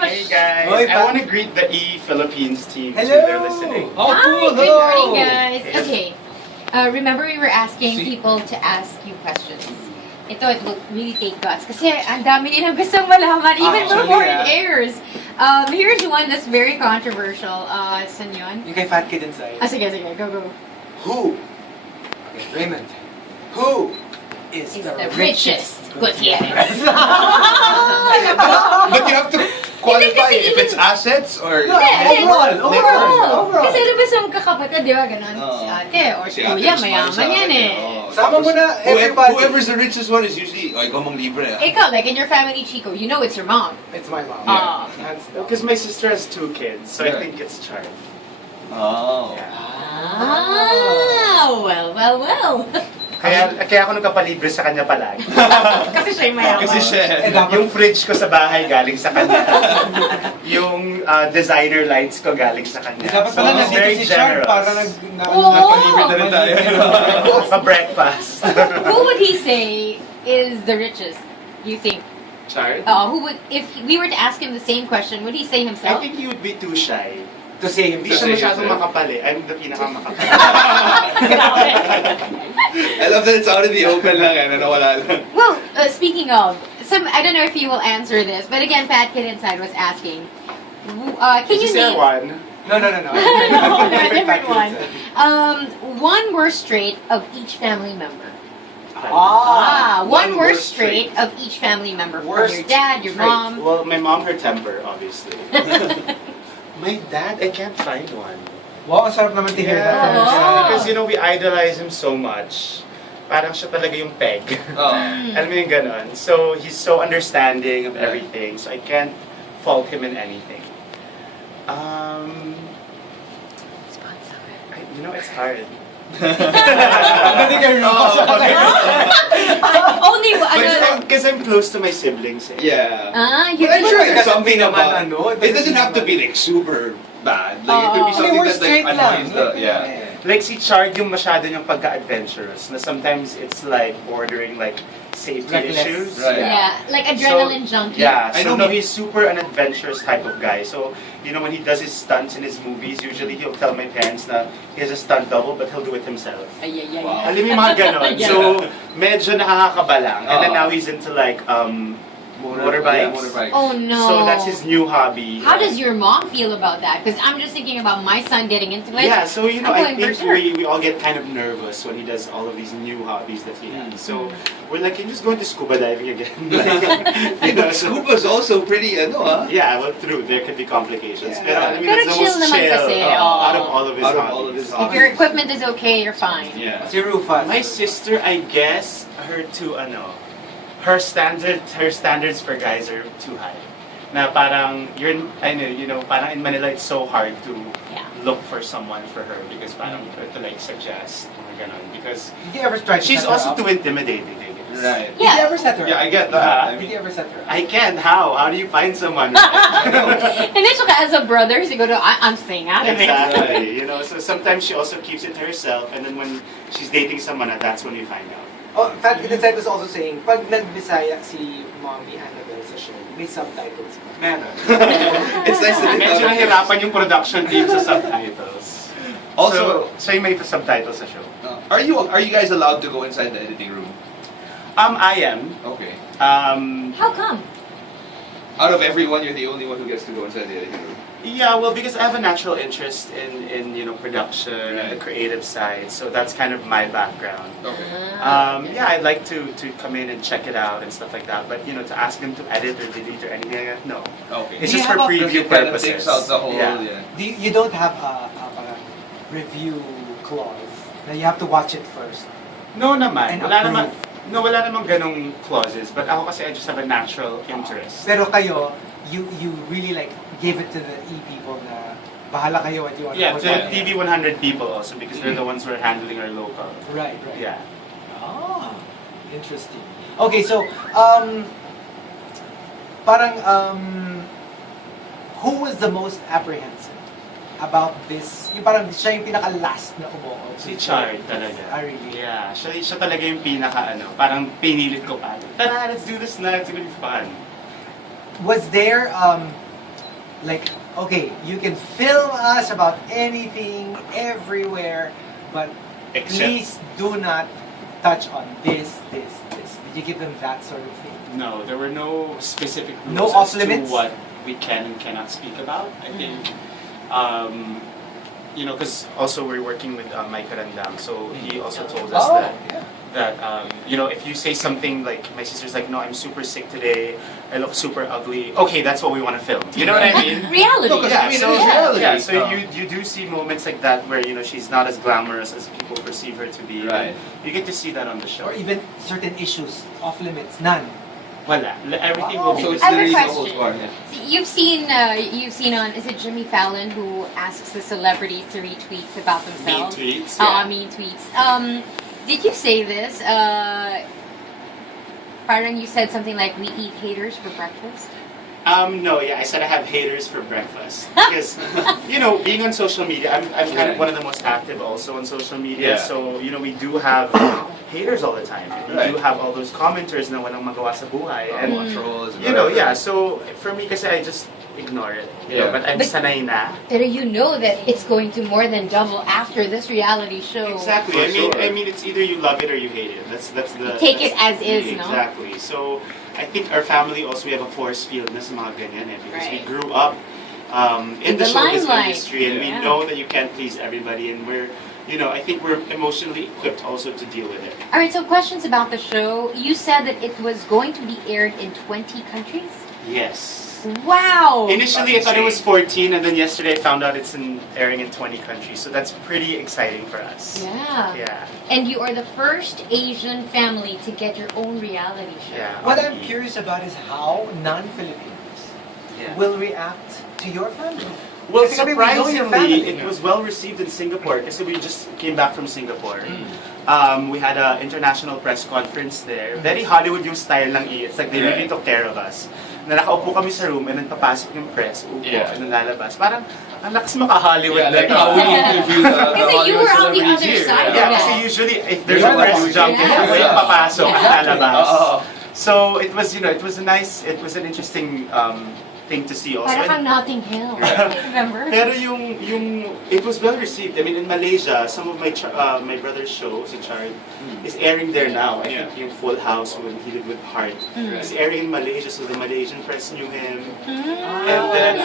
gosh! Hey guys, Oy, I want to greet the Philippines team Hello. too. They're listening. Oh, Hi, cool. good Hello. morning, guys. Okay, remember we were asking people to ask you questions. Ito, it will really take guts. Kasi ang dami nilang gustong malaman, even before it airs. Here's one that's very controversial. Saan yun? Yung kay Fat Kid Inside. Sige, go. Who? Okay, Raymond. Who is the richest Gutierrez? But you have to qualify if it's assets or... No, overall. Kasi ano ba sa magkakapatid, di ba? Ganon. Si ate or si kuya, mayaman yan eh. Sama mo na everybody. Whoever's the richest one is usually, ikaw mang libre. Ikaw, like in your family, Chico, you know it's your mom. It's my mom. Ah. Because my sister has 2 kids, so I think it's Chard. Oh. Ah, well. Kaya ako nagkapalibre sa kanya palagi. Kasi siya yung mayaman. Kasi siya. Yung fridge ko sa bahay galing sa kanya. Yung designer lights ko galing sa kanya. Dapat pala he's nandito very si Shark generous. para Oo. nagpalibre na rin tayo. Pa-breakfast. Who would he say is the richest, you think? Chard? Who would, if we were to ask him the same question, would he say I himself? think he would be too shy. To say Hindi siya masyadong makapal eh. I'm the pinakamakapal. I love that it's out in the open lang eh, nawala lang. Well, speaking of, I don't know if you will answer this, but again, Fat Kid Inside was asking, can you Is there name... one? No. No, a different one. One worst trait of each family member. One worst trait of each family member. From your dad, your mom. Well, my mom, her temper, obviously. My dad, I can't find one. Wow, ang sarap naman to hear that from your Oh. dad. Because, you know, we idolize him so much. Parang siya talaga yung peg. Alam mo yung ganon. So, he's so understanding of everything. So, I can't fault him in anything. You know, it's hard. Only Because I'm close to my siblings. Eh. Yeah. you But I'm sure It there's doesn't something mean about... naman, It doesn't have to be like super bad. Like, it could be Oh. something We're that like straight annoys lang. the... Yeah. Like si Chard yung masyado niyang pagka-adventurous na sometimes it's like bordering like safety Reckless. issues. Right. Yeah, like adrenaline junkie. Yeah, I so know no, he's super an adventurous type of guy. So, you know, when he does his stunts in his movies, usually he'll tell my parents na he has a stunt double but he'll do it himself. Ay. Wow. Alam mo yung mga ganon. Yeah. So, medyo nakakakaba lang. And then now he's into like motorbikes. Yeah, motorbikes. Oh no. So that's his new hobby. How does your mom feel about that? Because I'm just thinking about my son getting into it. Yeah, so you know, I'm I going think berserk. we all get kind of nervous when he does all of these new hobbies that he has. So we're like, you're just going to scuba diving again. Hey, but scuba's also pretty, Yeah, well, true. There could be complications. Yeah. Pero, I mean, Pero it's the chill most naman chill kasi, out of all of his Out of hobbies. all of his If your equipment is okay, you're fine. Yeah. Si Rufus. My sister, I guess, her standards for guys are too high. Na parang, parang in Manila, it's so hard to Yeah. look for someone for her because parang to like suggest, mga ganon. Because Did you ever try to she's set her also up? too intimidating, I guess. Right. Did you ever set her Yeah, up? I get that. Did you ever set her up? I can't. How? How do you find someone? And then tsaka as a brother, siguro, I'm staying out of it. Exactly. You know, so sometimes she also keeps it to herself, and then when she's dating someone, that's when we find out. Oh, Fat Kid Inside was also saying, pag nag-Bisaya si Mommy Annabelle sa show, may subtitles pa. Meron. It's nice to Medyo nahirapan yung production team sa subtitles. Also, so siya yung may subtitles sa show. Are you guys allowed to go inside the editing room? I am. Okay. How come? Out of everyone, you're the only one who gets to go inside the editing room. Yeah, well, because I have a natural interest in production and the Right. creative side, so that's kind of my background. Okay. Yeah, I'd like to come in and check it out and stuff like that, but to ask them to edit or delete or anything like that, no. Okay. It's Do you just for have a- preview Because it kind of purposes. takes out the whole. Yeah. Yeah. You don't have a parang review clause na you have to watch it first. No naman. And Wala namang ganong clauses, but ako kasi I just have a natural interest. Pero kayo, you really like gave it to the people na bahala kayo what you want Yeah, to to TV 100 people also because they're the ones who are handling our local. Right. Yeah. Ah, interesting. Okay, so who was the most apprehensive about this? Yung parang siya yung pinaka-last na umuo. Si Chard talaga. Really? Yeah, siya talaga yung pinaka parang pinilit ko pa. Tara, let's do this na, it's gonna be fun. Was there like, okay, you can film us about anything, everywhere, but please do not touch on this. Did you give them that sort of thing? No, there were no specific rules No as off to limits? what we can and cannot speak about. I think, you know, because also we're working with Mike Randang, so he also told us that you know, if you say something like, my sister's like, no, I'm super sick today, I look super ugly. Okay, that's what we want to film. You know what I mean? Reality. No, 'cause Yeah, I mean, so, it is reality. yeah, so you do see moments like that where, you know, she's not as glamorous as people perceive her to be. Right. You get to see that on the show. Or even certain issues off limits, none. Wala. Everything Wow. will be So it's I have a literally the whole question. squad. You've seen on, is it Jimmy Fallon who asks the celebrities to retweet about mean themselves? tweets. Oh, mean tweets. Did you say this? Parang you said something like, we eat haters for breakfast? No, yeah, I said I have haters for breakfast. Because, you know, being on social media, I'm kind of one of the most active also on social media. Yeah. So, you know, we do have haters all the time. And we do have all those commenters na walang magawa sa buhay. And, Trolls, you know, whatever. yeah, so for me, kasi I just ignore it. You know, Yeah. but I'm But- sanay na. Pero you know that it's going to more than double after this reality show. Exactly. For sure. I mean, it's either you love it or you hate it. That's the. Take it that's as is, no? Exactly. So I think our family also, we have a force field na sa mga ganyan because we Right. grew up in In the the showbiz limelight. industry, and we Yeah. know that you can't please everybody, and we're, you know, I think we're emotionally equipped also to deal with it. All right, so questions about the show. You said that it was going to be aired in 20 countries? Yes. Wow! Initially, I thought it was 14, and then yesterday I found out it's airing in 20 countries. So that's pretty exciting for us. Yeah. Yeah. And you are the first Asian family to get your own reality show. Yeah. What I'm curious about is how non-Filipinos Yeah. will react to your family. Well, Kasi kami, we know your surprisingly, family. it was well received in Singapore because we just came back from Singapore. We had an international press conference there. Very Hollywood yung style ng It's like they really took care of us. Na nakaupo kami sa room and then papasok yung press, upo, and then lalabas. Parang, ang lakas maka-Hollywood. Yeah, like how we interview the Kasi you were on the Hollywood other celebrities side here. of Yeah, it. kasi usually if there's Yeah. a press jump, Yeah. yung papasok, Yeah. at lalabas. Oo. So it was, you know, it was an interesting thing to see also. Parang And- Notting Hill. Remember? Pero it was well received. I mean, in Malaysia, some of my brother's show, si Chard, is airing there now. I think yung Full House when he did with Heart is airing in Malaysia, so the Malaysian press knew him. And then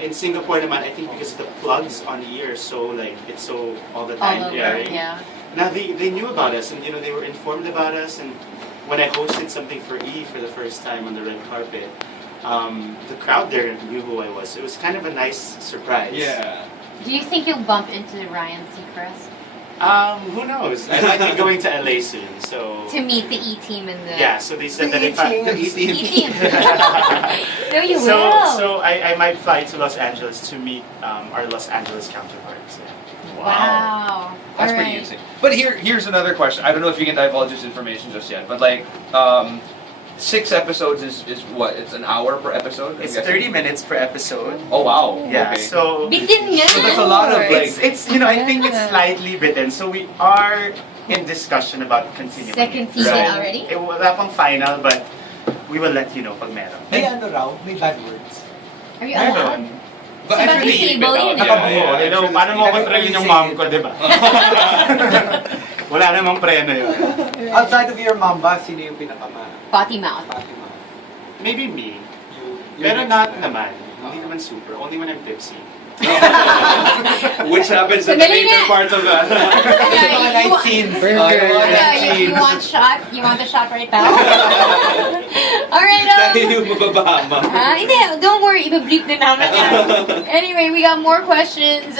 in Singapore naman, I think because the plugs on the ear, so like it's so all the All time over, airing. yeah. Now they knew about us, and you know they were informed about us. And when I hosted something for E for the first time on the red carpet, the crowd there knew who I was. It was kind of a nice surprise. Yeah. Do you think you'll bump into Ryan Seacrest? Who knows? I might be going to LA soon, so. To meet the E-team and the... Yeah, so they said that if I. E-team. No, you So, will. so I might fly to Los Angeles to meet our Los Angeles counterparts. Yeah. Wow. That's All pretty right. insane. But here's another question. I don't know if you can divulge this information just yet, but like 6 episodes is what? It's an hour per episode? I'm It's guessing? 30 minutes per episode. Oh wow. Yeah, Okay. so. Bitin nga. So that's a lot of, like- It's you know I think it's slightly written, so we are in discussion about continuing. Second season So, already? Wala pang final, but we will let you know pag meron. May ano raw, may bad words. Are you allowed? Meron. But So I'm bakit sure they keep it table out. yun? Nakabuo. I'm Hello, sure paano mo they- kontrolin yung mom ko, di ba? Wala namang preno yun. Outside of your mom ba, sino yung pinakama? Potty mouth. Fatima? Maybe me. Your Pero next not man. naman. Hindi naman super. Only when I'm tipsy. Which happens in the Sandali later nga. part of that. Mga night scenes. You want shot? You want the shot right now? Alright, Dahil yung mababama. hindi, don't worry, iba-bleep din namin yan. Anyway, we got more questions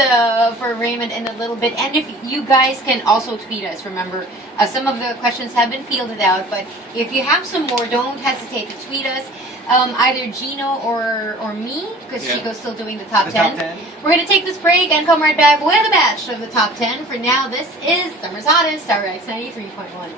for Raymond in a little bit. And if you guys can also tweet us, remember, some of the questions have been fielded out, but if you have some more, don't hesitate to tweet us. Either Gino or me, because Yeah. Chico's still doing the top The 10. top 10. We're going to take this break and come right back with a batch of the top 10. For now, this is Summer's Hottest, Star X 93.1.